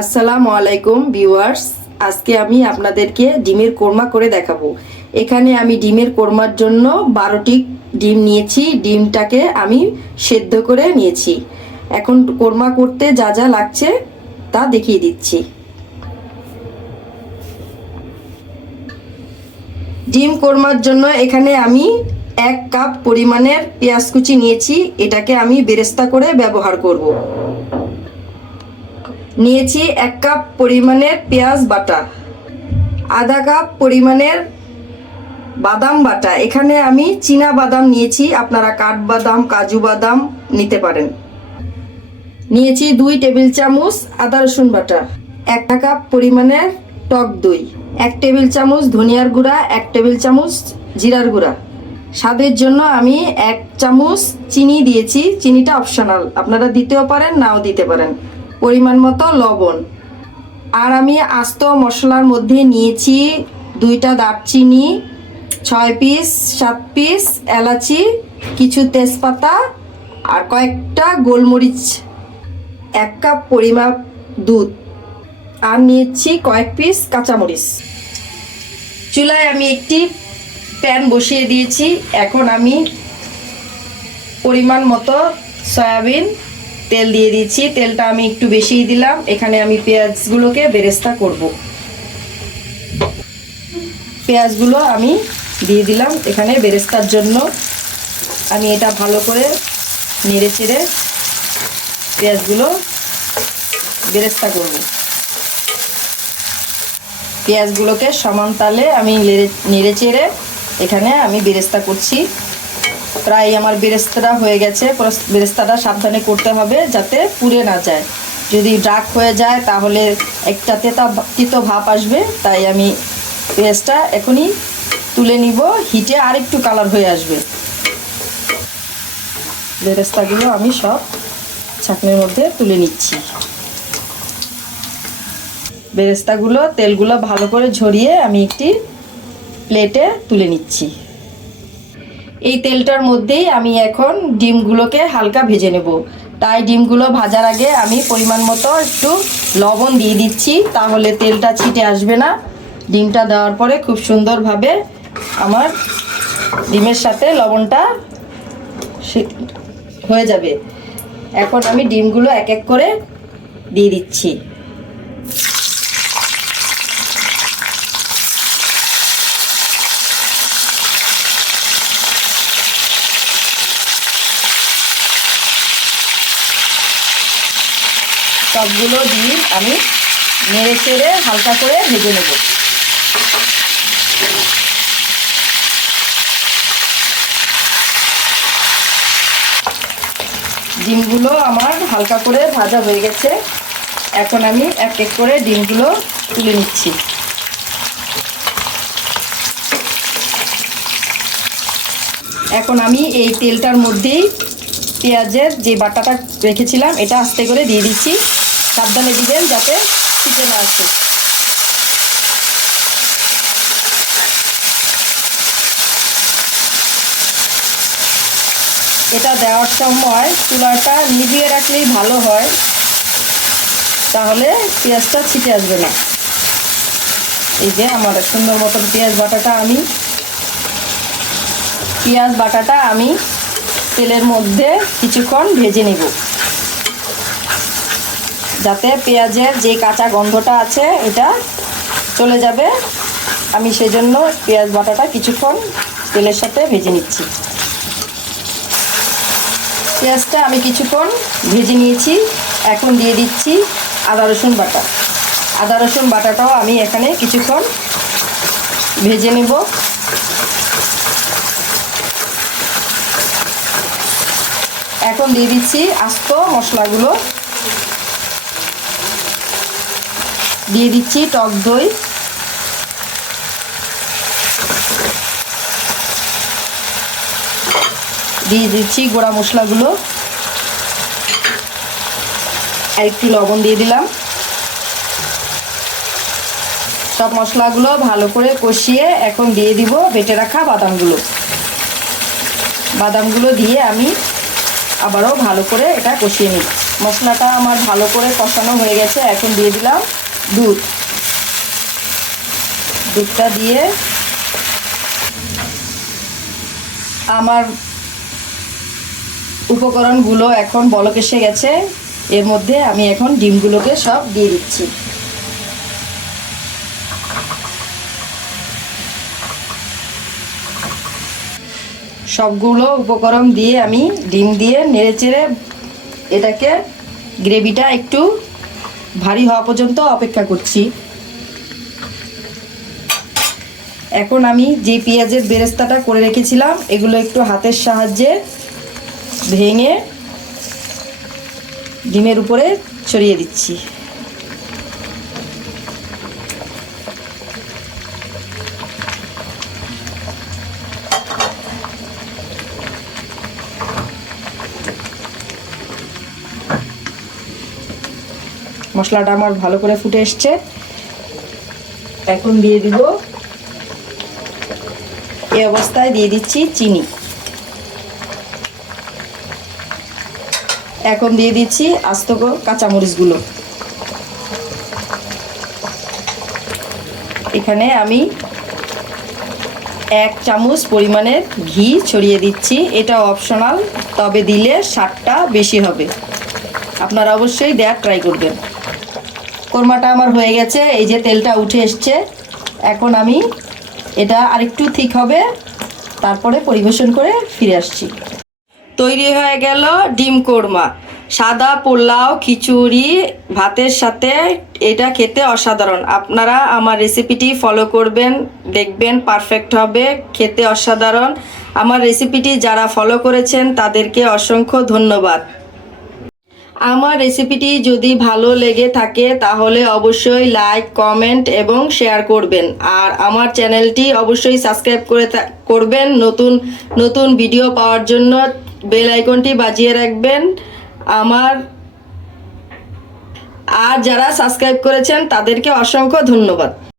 আসসালামু আলাইকুম ভিউয়ার্স, আজকে আমি আপনাদেরকে ডিমের কোরমা করে দেখাবো। এখানে আমি ডিমের কোরমার জন্য 12টি ডিম নিয়েছি। ডিমটাকে আমি সেদ্ধ করে নিয়েছি। এখন কোরমা করতে যা যা লাগছে তা দেখিয়ে দিচ্ছি। ডিম কোরমার জন্য এখানে আমি 1 কাপ পরিমাণের পেঁয়াজ কুচি নিয়েছি। এটাকে আমি বেরেস্তা করে ব্যবহার করব। নিয়েছি 1 কাপ পরিমাণের পেঁয়াজ বাটা, আধা কাপ পরিমাণের বাদাম বাটা। এখানে আমি চীনা বাদাম নিয়েছি, আপনারা কাঠবাদাম কাজু বাদাম নিতে পারেন। নিয়েছি 2 টেবিল চামচ আদা রসুন বাটা, 1 কাপ পরিমাণের টক দই, 1 টেবিল চামচ ধনিয়ার গুঁড়া, 1 টেবিল চামচ জিরার গুঁড়া। স্বাদের জন্য আমি 1 চামচ চিনি দিয়েছি। চিনিটা অপশনাল, আপনারা দিতেও পারেন নাও দিতে পারেন। পরিমাণ মতো লবণ। আর আমি আস্ত মশলার মধ্যে নিয়েছি 2টা দারচিনি, 6 পিস 7 পিস এলাচি, কিছু তেজপাতা আর কয়েকটা গোলমরিচ, 1 কাপ পরিমাপ দুধ, আর নিয়েছি কয়েক পিস কাঁচামরিচ। চুলায় আমি একটি প্যান বসিয়ে দিয়েছি। এখন আমি পরিমাণ মতো সয়াবিন তেল দিয়ে দিচ্ছি। তেলটা আমি একটু বেশিই দিলাম। এখানে আমি পেঁয়াজগুলোকে বেরেস্তা করব। পেঁয়াজগুলো আমি দিয়ে দিলাম এখানে বেরেস্তার জন্য। আমি এটা ভালো করে নেড়ে চেড়ে পেঁয়াজগুলো বেরেস্তা করব। পেঁয়াজগুলোকে সমান তালে আমি নেড়ে চেড়ে এখানে আমি বেরেস্তা করছি। প্রায় আমার বেরেস্তাটা হয়ে গেছে। বেরেস্তাটা সাবধানে করতে হবে যাতে পুড়ে না যায়। যদি ডার্ক হয়ে যায় তাহলে একটা তিতো ভাপ আসবে। তাই আমি পেঁয়াজটা এখনই তুলে নিব, হিটে আরেকটু কালার হয়ে আসবে। বেরেস্তাগুলো আমি সব ছাঁকনির মধ্যে তুলে নিচ্ছি। বেরেস্তাগুলো তেলগুলো ভালো করে ঝরিয়ে আমি একটি প্লেটে তুলে নিচ্ছি। এই তেলটার মধ্যেই আমি এখন ডিমগুলোকে হালকা ভেজে নেব। তাই ডিমগুলো ভাজার আগে আমি পরিমাণ মতো একটু লবণ দিয়ে দিচ্ছি, তাহলে তেলটা ছিটে আসবে না। ডিমটা দেওয়ার পরে খুব সুন্দরভাবে আমার ডিমের সাথে লবণটা হয়ে যাবে। এখন আমি ডিমগুলো এক এক করে দিয়ে দিচ্ছি। সবগুলো ডিম আমি নেড়ে চেড়ে হালকা করে ভেজে নেব। ডিমগুলো আমার হালকা করে ভাজা হয়ে গেছে। এখন আমি এক এক করে ডিমগুলো তুলে নিচ্ছি। এখন আমি এই তেলটার মধ্যেই পেঁয়াজের যে বাটাটা রেখেছিলাম এটা আস্তে করে দিয়ে দিচ্ছি। সাবধানে দিবেন যাতে ছিটে না আসে। এটা দেওয়ার সময় চুলাটা নিভিয়ে রাখলেই ভালো হয়, তাহলে পেঁয়াজটা ছিটে আসবে না। এই যে আমার সুন্দর মতন পেঁয়াজ বাটাটা আমি তেলের মধ্যে কিছুক্ষণ ভেজে নেব, যাতে পেঁয়াজের যে কাঁচা গন্ধটা আছে এটা চলে যাবে। আমি সেজন্য পেঁয়াজ বাটাটা কিছুক্ষণ তেলের সাথে ভেজে নিচ্ছি। পেঁয়াজটা আমি কিছুক্ষণ ভেজে নিয়েছি। এখন দিয়ে দিচ্ছি আদা রসুন বাটা। আদা রসুন বাটাটাও আমি এখানে কিছুক্ষণ ভেজে নেব। এখন দিয়ে দিচ্ছি আস্ত মশলাগুলো। দিয়ে দিচ্ছি টক দই, দিয়ে দিচ্ছি গুঁড়া মশলাগুলো, আর একটু লবণ দিয়ে দিলাম। সব মশলাগুলো ভালো করে কষিয়ে এখন দিয়ে দিব বেটে রাখা বাদামগুলো দিয়ে আমি আবারও ভালো করে এটা কষিয়ে নিচ্ছি। মশলাটা আমার ভালো করে কষানো হয়ে গেছে। এখন দিয়ে দিলাম দুধটা দিয়ে আমার উপকরণগুলো এখন বলক এসে গেছে। এর মধ্যে আমি এখন ডিমগুলোকে সব দিয়ে দিচ্ছি। সবগুলো উপকরণ দিয়ে আমি ডিম দিয়ে নেড়েচেড়ে এটাকে গ্রেভিটা একটু ভারী হওয়া পর্যন্ত অপেক্ষা করছি। এখন আমি যে পেঁয়াজের বেরেস্তাটা করে রেখেছিলাম এগুলো একটু হাতের সাহায্যে ভেঙে ডিমের উপরে ছড়িয়ে দিচ্ছি। মশলাটা আমার ভালো করে ফুটে এসছে। এখন দিয়ে দিব, এই অবস্থায় দিয়ে দিচ্ছি চিনি। এখন দিয়ে দিচ্ছি আস্ত কাঁচামরিচগুলো। এখানে আমি 1 চামচ পরিমাণের ঘি ছড়িয়ে দিচ্ছি। এটা অপশনাল, তবে দিলে স্বাদটা বেশি হবে। আপনারা অবশ্যই দেওয়ার ট্রাই করবেন। কোরমাটা আমার হয়ে গেছে, এই যে তেলটা উঠে এসছে। এখন আমি এটা আরেকটু ঠিক হবে, তারপরে পরিবেশন করে ফিরে আসছি। তৈরি হয়ে গেল ডিম কোরমা। সাদা পোলাও, খিচুড়ি, ভাতের সাথে এটা খেতে অসাধারণ। আপনারা আমার রেসিপিটি ফলো করবেন, দেখবেন পারফেক্ট হবে, খেতে অসাধারণ। আমার রেসিপিটি যারা ফলো করেছেন তাদেরকে অসংখ্য ধন্যবাদ। আমার রেসিপিটি যদি ভালো লেগে থাকে তাহলে অবশ্যই লাইক, কমেন্ট এবং শেয়ার করবেন। আর আমার চ্যানেলটি অবশ্যই সাবস্ক্রাইব করবেন। নতুন নতুন ভিডিও পাওয়ার জন্য বেল আইকনটি বাজিয়ে রাখবেন। আর যারা সাবস্ক্রাইব করেছেন তাদেরকে অসংখ্য ধন্যবাদ।